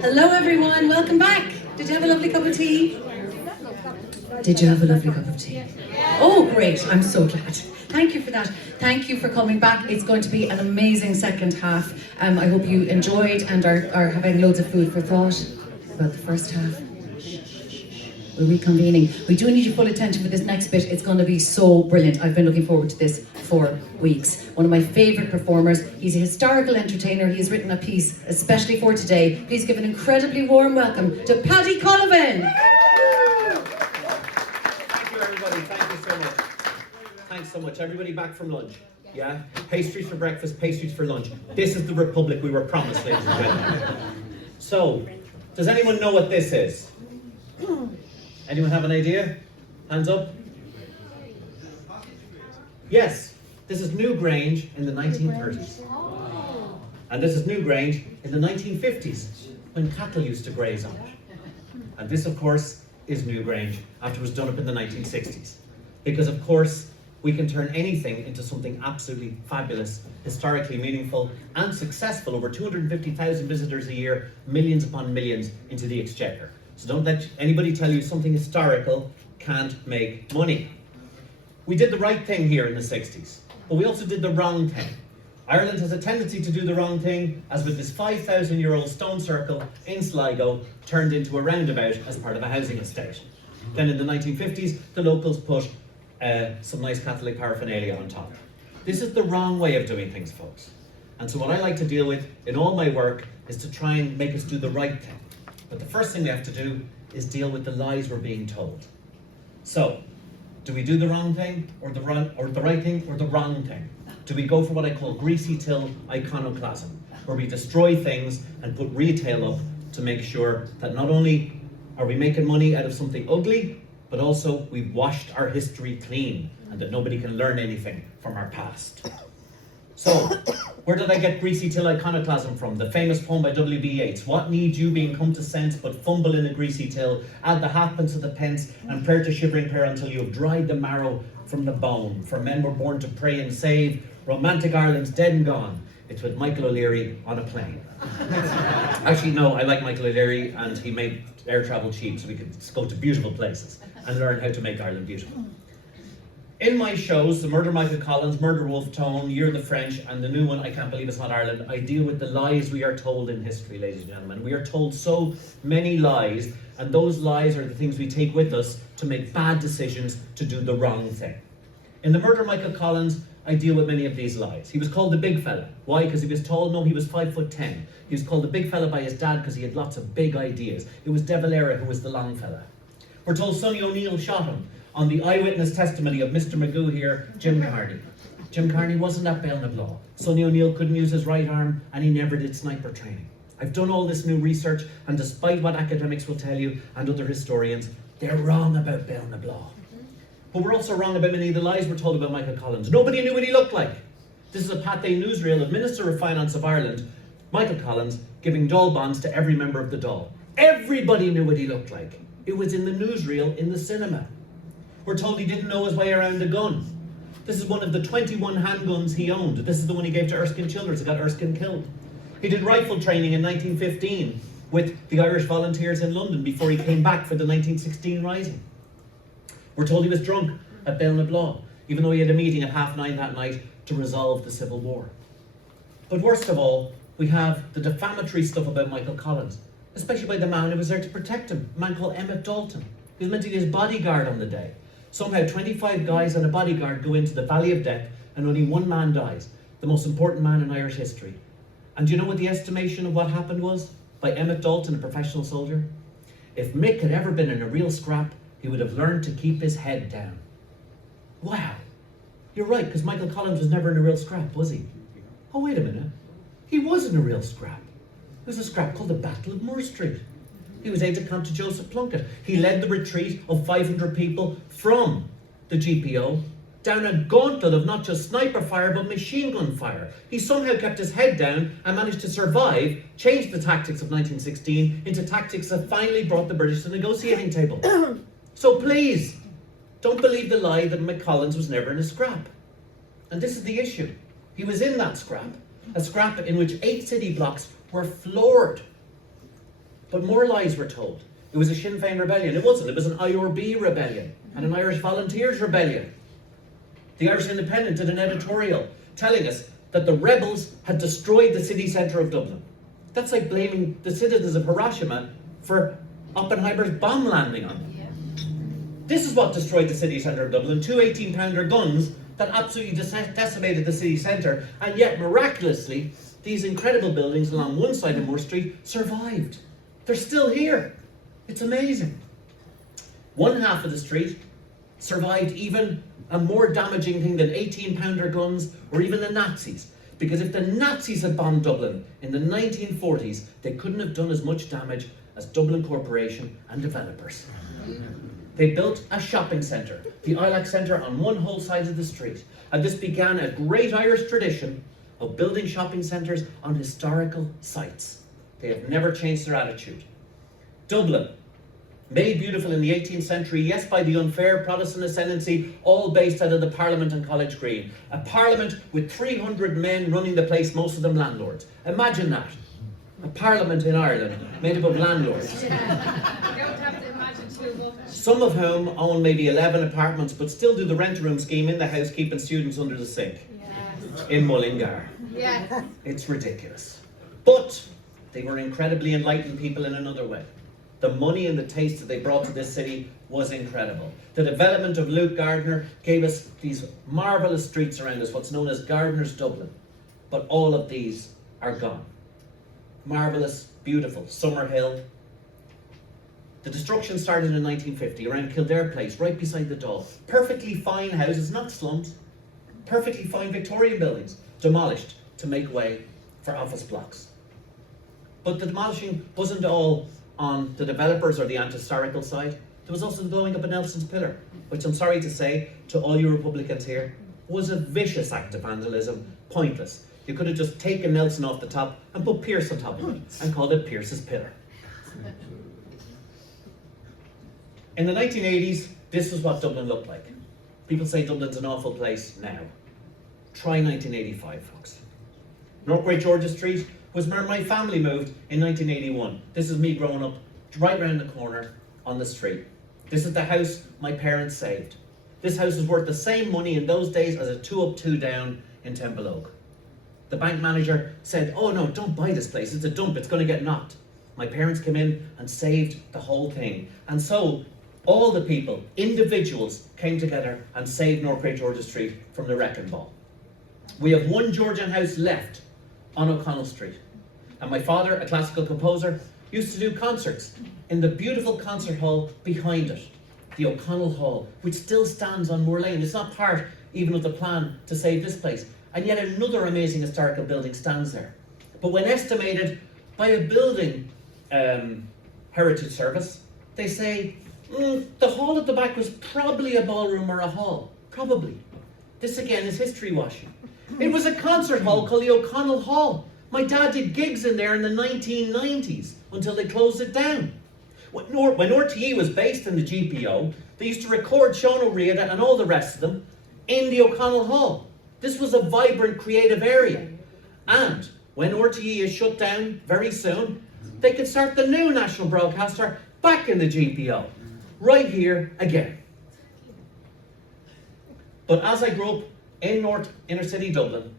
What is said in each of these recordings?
Hello everyone, welcome back. Did you have a lovely cup of tea? Did you have a lovely cup of tea? Oh great, I'm so glad. Thank you for that. Thank you for coming back. It's going to be an amazing second half. I hope you enjoyed and are having loads of food for thought about the first half. We're reconvening. We do need your full attention for this next bit. It's going to be so brilliant. I've been looking forward to this for weeks. One of my favourite performers. He's a historical entertainer. He's written a piece especially for today. Please give an incredibly warm welcome to Paddy Cullivan. Thank you everybody. Thank you so much. Thanks so much. Everybody back from lunch. Yeah? Pastries for breakfast, pastries for lunch. This is the republic we were promised, ladies and gentlemen. So, does anyone know what this is? Anyone have an idea? Hands up. Yes, this is Newgrange in the 1930s. And this is Newgrange in the 1950s, when cattle used to graze on it. And this, of course, is Newgrange after it was done up in the 1960s. Because, of course, we can turn anything into something absolutely fabulous, historically meaningful, and successful. Over 250,000 visitors a year, millions upon millions into the exchequer. So don't let anybody tell you something historical can't make money. We did the right thing here in the 60s, but we also did the wrong thing. Ireland has a tendency to do the wrong thing, as with this 5,000-year-old stone circle in Sligo turned into a roundabout as part of a housing estate. Then in the 1950s, the locals put some nice Catholic paraphernalia on top. This is the wrong way of doing things, folks. And so what I like to deal with in all my work is to try and make us do the right thing. But the first thing we have to do is deal with the lies we're being told. So, do we do the wrong thing, or the right thing, or the wrong thing? Do we go for what I call greasy till iconoclasm, where we destroy things and put retail up to make sure that not only are we making money out of something ugly, but also we've washed our history clean, and that nobody can learn anything from our past. So, where did I get greasy till iconoclasm from? The famous poem by W.B. Yeats. What need you being come to sense but fumble in a greasy till, add the halfpence to the pence, and prayer to shivering prayer until you have dried the marrow from the bone. For men were born to pray and save, romantic Ireland's dead and gone. It's with Michael O'Leary on a plane. Actually, no, I like Michael O'Leary, and he made air travel cheap so we could go to beautiful places and learn how to make Ireland beautiful. In my shows, The Murder Michael Collins, Murder Wolf Tone, Year of the French, and the new one, I Can't Believe It's Not Ireland, I deal with the lies we are told in history, ladies and gentlemen. We are told so many lies, and those lies are the things we take with us to make bad decisions, to do the wrong thing. In The Murder Michael Collins, I deal with many of these lies. He was called the big fella. Why? Because he was tall? No, he was 5'10". He was called the big fella by his dad because he had lots of big ideas. It was De Valera who was the long fella. We're told Sonny O'Neill shot him on the eyewitness testimony of Mr. Magoo here, Jim Carney. Jim Carney wasn't at Bellinablaw. Sonny O'Neill couldn't use his right arm, and he never did sniper training. I've done all this new research, and despite what academics will tell you, and other historians, they're wrong about Bellinablaw. But we're also wrong about many of the lies we're told about Michael Collins. Nobody knew what he looked like. This is a Pathé newsreel of Minister of Finance of Ireland, Michael Collins, giving Dáil bonds to every member of the Dáil. Everybody knew what he looked like. It was in the newsreel in the cinema. We're told he didn't know his way around a gun. This is one of the 21 handguns he owned. This is the one he gave to Erskine Childers that got Erskine killed. He did rifle training in 1915 with the Irish Volunteers in London before he came back for the 1916 Rising. We're told he was drunk at Bellinablaw, even though he had a meeting at 9:30 that night to resolve the Civil War. But worst of all, we have the defamatory stuff about Michael Collins, especially by the man who was there to protect him, a man called Emmett Dalton. He was meant to be his bodyguard on the day. Somehow 25 guys and a bodyguard go into the Valley of Death and only one man dies, the most important man in Irish history. And do you know what the estimation of what happened was by Emmett Dalton, a professional soldier? If Mick had ever been in a real scrap, he would have learned to keep his head down. Wow. You're right, because Michael Collins was never in a real scrap, was he? Oh, wait a minute. He was in a real scrap. It was a scrap called the Battle of Moore Street. He was aide-de-camp to Joseph Plunkett. He led the retreat of 500 people from the GPO down a gauntlet of not just sniper fire, but machine gun fire. He somehow kept his head down and managed to survive, changed the tactics of 1916 into tactics that finally brought the British to the negotiating table. So please, don't believe the lie that Mick Collins was never in a scrap. And this is the issue. He was in that scrap, a scrap in which 8 city blocks were floored. But more lies were told. It was a Sinn Féin rebellion. It wasn't. It was an IRB rebellion and an Irish Volunteers rebellion. The Irish Independent did an editorial telling us that the rebels had destroyed the city centre of Dublin. That's like blaming the citizens of Hiroshima for Oppenheimer's bomb landing on them. This is what destroyed the city centre of Dublin, two 18-pounder guns that absolutely decimated the city centre, and yet miraculously, these incredible buildings along one side of Moore Street survived. They're still here. It's amazing. One half of the street survived even a more damaging thing than 18-pounder guns or even the Nazis. Because if the Nazis had bombed Dublin in the 1940s, they couldn't have done as much damage as Dublin Corporation and developers. They built a shopping centre, the Ilac Centre, on one whole side of the street. And this began a great Irish tradition of building shopping centres on historical sites. They have never changed their attitude. Dublin, made beautiful in the 18th century, yes, by the unfair Protestant ascendancy, all based out of the Parliament on College Green. A Parliament with 300 men running the place, most of them landlords. Imagine that. A Parliament in Ireland made up of landlords. Some of whom own maybe 11 apartments, but still do the rent-a-room scheme in the house, keeping students under the sink. In Mullingar. It's ridiculous. But they were incredibly enlightened people in another way. The money and the taste that they brought to this city was incredible. The development of Luke Gardner gave us these marvellous streets around us, what's known as Gardner's Dublin. But all of these are gone. Marvellous, beautiful, Summerhill. The destruction started in 1950 around Kildare Place, right beside the Dáil. Perfectly fine houses, not slums. Perfectly fine Victorian buildings, demolished to make way for office blocks. But the demolishing wasn't all on the developers or the anti-historical side. There was also the blowing up of Nelson's Pillar, which I'm sorry to say to all you Republicans here, was a vicious act of vandalism, pointless. You could have just taken Nelson off the top and put Pearse on top of it and called it Pearse's Pillar. In the 1980s, this was what Dublin looked like. People say Dublin's an awful place now. Try 1985, folks. North Great George's Street was where my family moved in 1981. This is me growing up right round the corner on the street. This is the house my parents saved. This house was worth the same money in those days as a 2 up, 2 down in Temple Oak. The bank manager said, "Oh no, don't buy this place, it's a dump, it's going to get knocked." My parents came in and saved the whole thing. And so all the people, individuals, came together and saved North Great George's Street from the wrecking ball. We have one Georgian house left on O'Connell Street. And my father, a classical composer, used to do concerts in the beautiful concert hall behind it, the O'Connell Hall, which still stands on Moore Lane. It's not part even of the plan to save this place. And yet another amazing historical building stands there. But when estimated by a building heritage service, they say, the hall at the back was probably a ballroom or a hall. Probably. This again is history washing. It was a concert hall called the O'Connell Hall. My dad did gigs in there in the 1990s until they closed it down. When RTE was based in the GPO, they used to record Sean O'Riordan and all the rest of them in the O'Connell Hall. This was a vibrant, creative area. And when RTE is shut down very soon, they could start the new national broadcaster back in the GPO. Right here again. But as I grew up in North Inner City Dublin,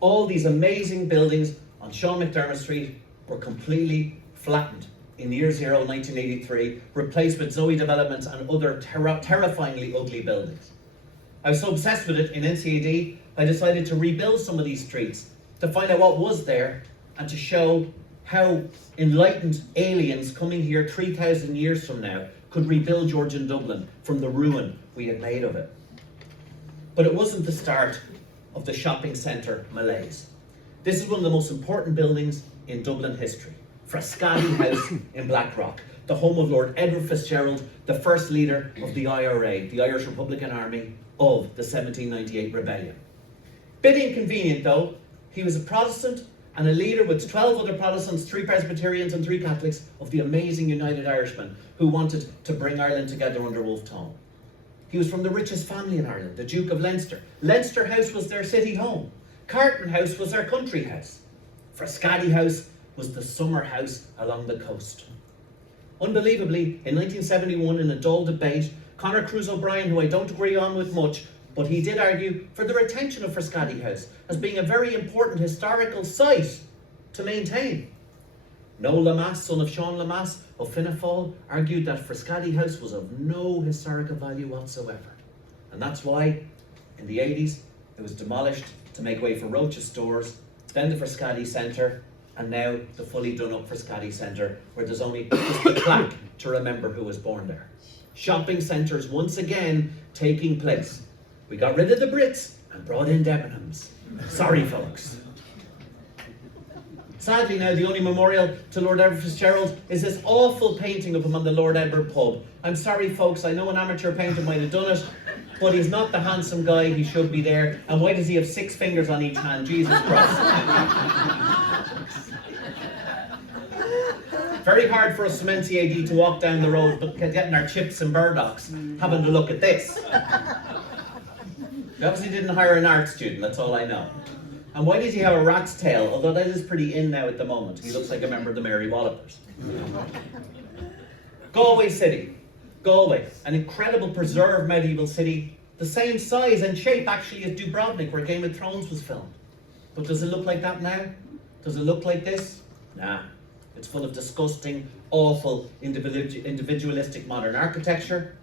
all these amazing buildings on Sean McDermott Street were completely flattened in year zero, 1983, replaced with Zoe developments and other terrifyingly ugly buildings. I was so obsessed with it in NCAD, I decided to rebuild some of these streets to find out what was there and to show how enlightened aliens coming here 3,000 years from now could rebuild Georgian Dublin from the ruin we had made of it. But it wasn't the start of the shopping centre malaise. This is one of the most important buildings in Dublin history. Frascati House in Blackrock, the home of Lord Edward Fitzgerald, the first leader of the IRA, the Irish Republican Army of the 1798 rebellion. Bit inconvenient though, he was a Protestant and a leader with 12 other Protestants, 3 Presbyterians and 3 Catholics of the amazing United Irishmen who wanted to bring Ireland together under Wolfe Tone. He was from the richest family in Ireland, the Duke of Leinster. Leinster House was their city home. Carton House was their country house. Frascati House was the summer house along the coast. Unbelievably, in 1971, in a dull debate, Conor Cruise O'Brien, who I don't agree on with much, but he did argue for the retention of Frascati House as being a very important historical site to maintain. Noel Lamass, son of Sean Lamass of Fianna Fáil, argued that Frascati House was of no historical value whatsoever. And that's why, in the 80s, it was demolished to make way for Roach's stores, then the Frascati Centre, and now the fully done up Frascati Centre, where there's only just a plaque to remember who was born there. Shopping centres once again taking place. We got rid of the Brits and brought in Debenhams. Sorry, folks. Sadly now, the only memorial to Lord Edward Fitzgerald is this awful painting of him on the Lord Edward pub. I'm sorry, folks, I know an amateur painter might have done it, but he's not the handsome guy he should be there. And why does he have 6 fingers on each hand? Jesus Christ. Very hard for us Cementi AD to walk down the road, but getting our chips and burdocks, having to look at this. We obviously didn't hire an art student, that's all I know. And why does he have a rat's tail? Although that is pretty in now at the moment. He looks like a member of the Mary Wallopers. Galway City. Galway, an incredible preserved medieval city, the same size and shape actually as Dubrovnik, where Game of Thrones was filmed. But does it look like that now? Does it look like this? Nah. It's full of disgusting, awful, individualistic modern architecture.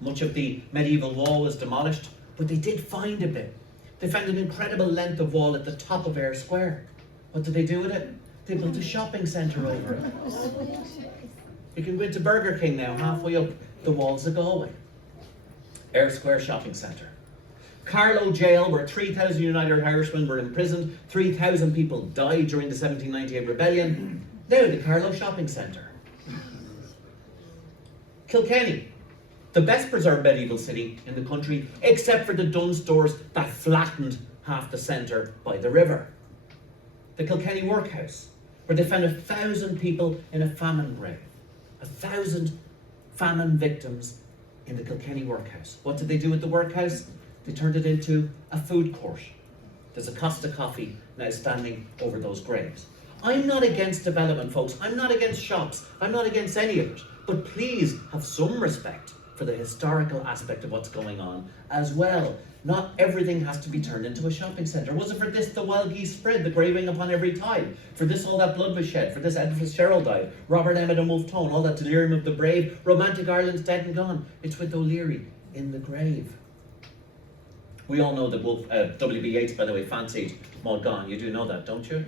Much of the medieval wall was demolished, but they did find a bit. They found an incredible length of wall at the top of Eyre Square. What did they do with it? They built a shopping centre over it. You can go into Burger King now, halfway up the walls of Galway. Eyre Square Shopping Centre. Carlow Jail, where 3,000 United Irishmen were imprisoned, 3,000 people died during the 1798 rebellion. Now the Carlow Shopping Centre. Kilkenny, the best preserved medieval city in the country, except for the Dun stores that flattened half the centre by the river. The Kilkenny Workhouse, where they found 1,000 people in a famine grave. 1,000 famine victims in the Kilkenny Workhouse. What did they do with the workhouse? They turned it into a food court. There's a Costa Coffee now standing over those graves. I'm not against development, folks. I'm not against shops. I'm not against any of it. But please have some respect for the historical aspect of what's going on as well. Not everything has to be turned into a shopping centre. Was it for this the wild geese spread, the graving upon every tile? For this all that blood was shed? For this Edward Fitzgerald died? Robert Emmet and Wolfe Tone, all that delirium of the brave? Romantic Ireland's dead and gone. It's with O'Leary in the grave. We all know that W.B. Yeats, by the way, fancied Maud Gonne. You do know that, don't you?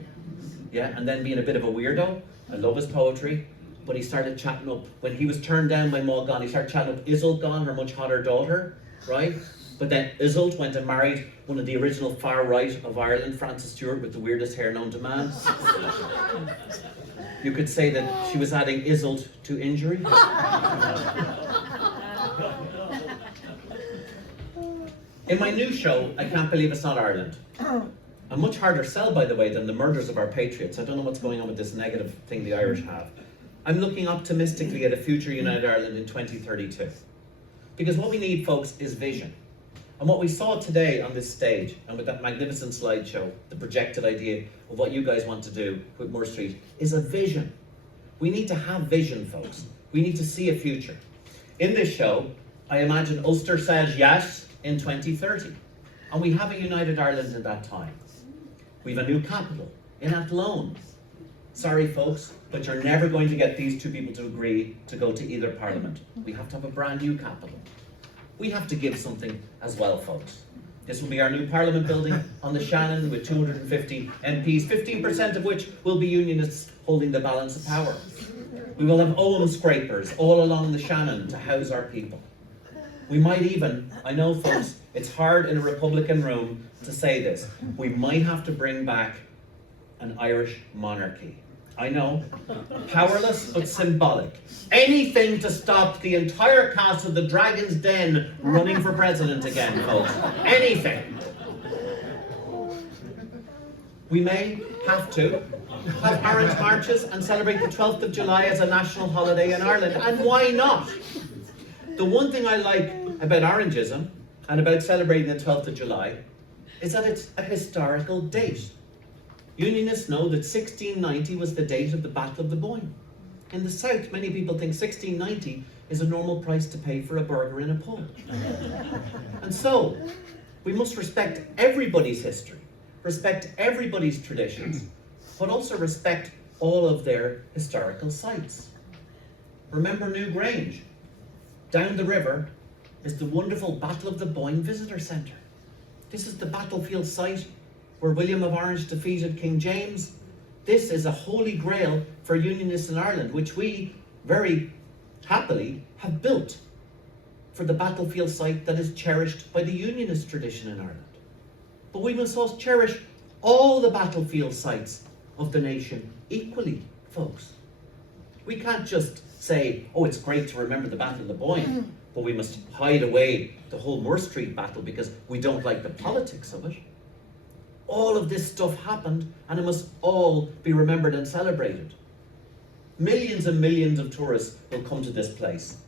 Yeah, and then being a bit of a weirdo. I love his poetry. But he started chatting up, when he was turned down by Maud Gonne, he started chatting up Iseult Gonne, her much hotter daughter, right? But then Iseult went and married one of the original far right of Ireland, Francis Stewart, with the weirdest hair known to man. You could say that she was adding Iseult to injury. In my new show, I Can't Believe It's Not Ireland. A much harder sell, by the way, than the murders of our patriots. I don't know what's going on with this negative thing the Irish have. I'm looking optimistically at a future United Ireland in 2032. Because what we need, folks, is vision. And what we saw today on this stage, and with that magnificent slideshow, the projected idea of what you guys want to do with Moore Street, is a vision. We need to have vision, folks. We need to see a future. In this show, I imagine Ulster says yes in 2030. And we have a United Ireland in that time. We have a new capital in Athlone. Sorry, folks, but you're never going to get these two people to agree to go to either parliament. We have to have a brand new capital. We have to give something as well, folks. This will be our new parliament building on the Shannon with 250 MPs, 15% of which will be unionists holding the balance of power. We will have Owen scrapers all along the Shannon to house our people. We might even, I know, folks, it's hard in a Republican room to say this, we might have to bring back an Irish monarchy. I know, powerless but symbolic. Anything to stop the entire cast of the Dragon's Den running for president again, folks. Anything. We may have to have orange marches and celebrate the 12th of July as a national holiday in Ireland. And why not? The one thing I like about Orangism and about celebrating the 12th of July is that it's a historical date. Unionists know that 1690 was the date of the Battle of the Boyne. In the South, many people think 16.90 is a normal price to pay for a burger in a pub. And so, we must respect everybody's history, respect everybody's traditions, but also respect all of their historical sites. Remember New Grange. Down the river is the wonderful Battle of the Boyne Visitor Centre. This is the battlefield site where William of Orange defeated King James. This is a holy grail for Unionists in Ireland, which we very happily have built for the battlefield site that is cherished by the Unionist tradition in Ireland. But we must also cherish all the battlefield sites of the nation equally, folks. We can't just say, oh, it's great to remember the Battle of the Boyne, but we must hide away the whole Moore Street battle because we don't like the politics of it. All of this stuff happened, and it must all be remembered and celebrated. Millions and millions of tourists will come to this place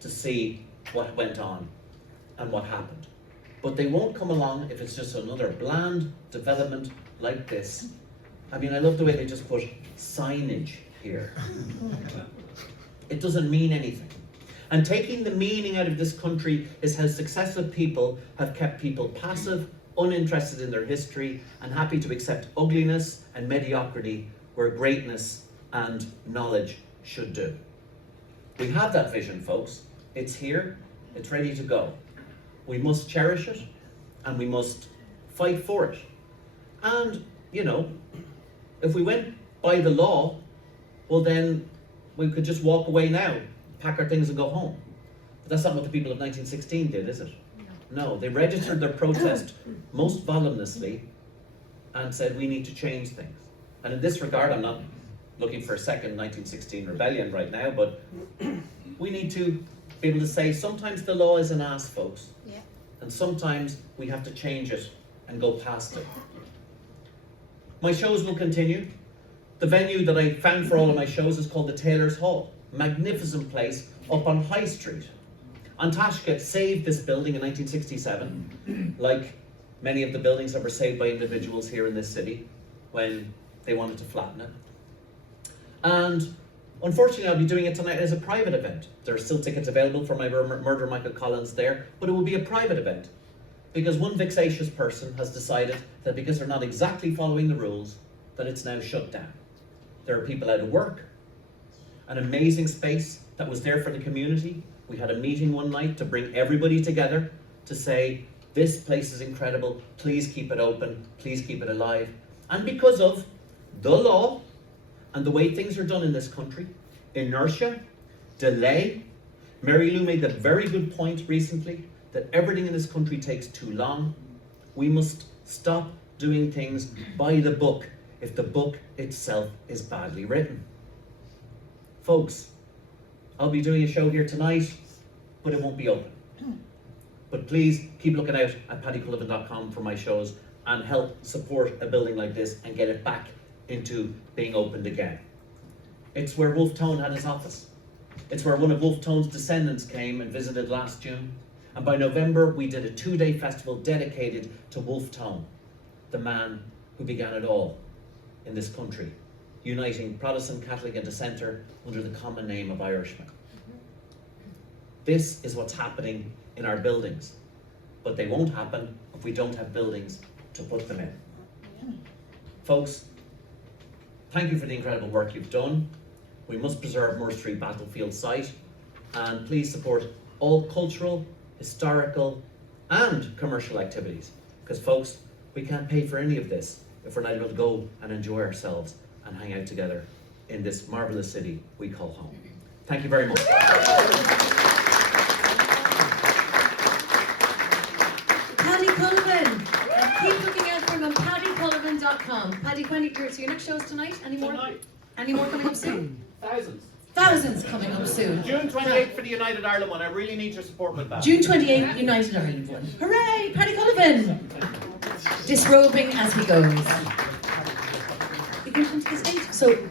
to see what went on and what happened. But they won't come along if it's just another bland development like this. I mean, I love the way they just put signage here. It doesn't mean anything. And taking the meaning out of this country is how successive people have kept people passive, uninterested in their history, and happy to accept ugliness and mediocrity where greatness and knowledge should do. We have that vision, folks. It's here, it's ready to go. We must cherish it, and we must fight for it. And, you know, if we went by the law, well then we could just walk away now, pack our things and go home. But that's not what the people of 1916 did, is it? No, they registered their protest most voluminously and said we need to change things. And in this regard, I'm not looking for a second 1916 rebellion right now, but we need to be able to say sometimes the law is an ass, folks. Yeah. And sometimes we have to change it and go past it. My shows will continue. The venue that I found for all of my shows is called the Taylor's Hall. Magnificent place up on High Street. An Taisce saved this building in 1967, like many of the buildings that were saved by individuals here in this city when they wanted to flatten it. And unfortunately, I'll be doing it tonight as a private event. There are still tickets available for my Murder Michael Collins there, but it will be a private event because one vexatious person has decided that because they're not exactly following the rules, that it's now shut down. There are people out of work, an amazing space that was there for the community. We had a meeting one night to bring everybody together to say, this place is incredible, please keep it open, please keep it alive. And because of the law and the way things are done in this country, inertia, delay, Mary Lou made a very good point recently that everything in this country takes too long. We must stop doing things by the book if the book itself is badly written. Folks, I'll be doing a show here tonight, but it won't be open. But please keep looking out at paddycullivan.com for my shows and help support a building like this and get it back into being opened again. It's where Wolfe Tone had his office. It's where one of Wolfe Tone's descendants came and visited last June. And by November, we did a 2-day festival dedicated to Wolfe Tone, the man who began it all in this country, uniting Protestant, Catholic and Dissenter under the common name of Irishmen. This is what's happening in our buildings, but they won't happen if we don't have buildings to put them in. Folks, thank you for the incredible work you've done. We must preserve Moore Street Battlefield site, and please support all cultural, historical and commercial activities, because folks, we can't pay for any of this if we're not able to go and enjoy ourselves and hang out together in this marvelous city we call home. Thank you very much. Paddy Cullivan. Keep looking out for him on paddycullivan.com. Paddy, when are your next shows tonight? Any more? Tonight. Any more coming up soon? Thousands. Thousands coming up soon. June 28th for the United Ireland one. I really need your support with that. June 28th, United Ireland one. Hooray! Paddy Cullivan! Disrobing as he goes. You can come to the stage. So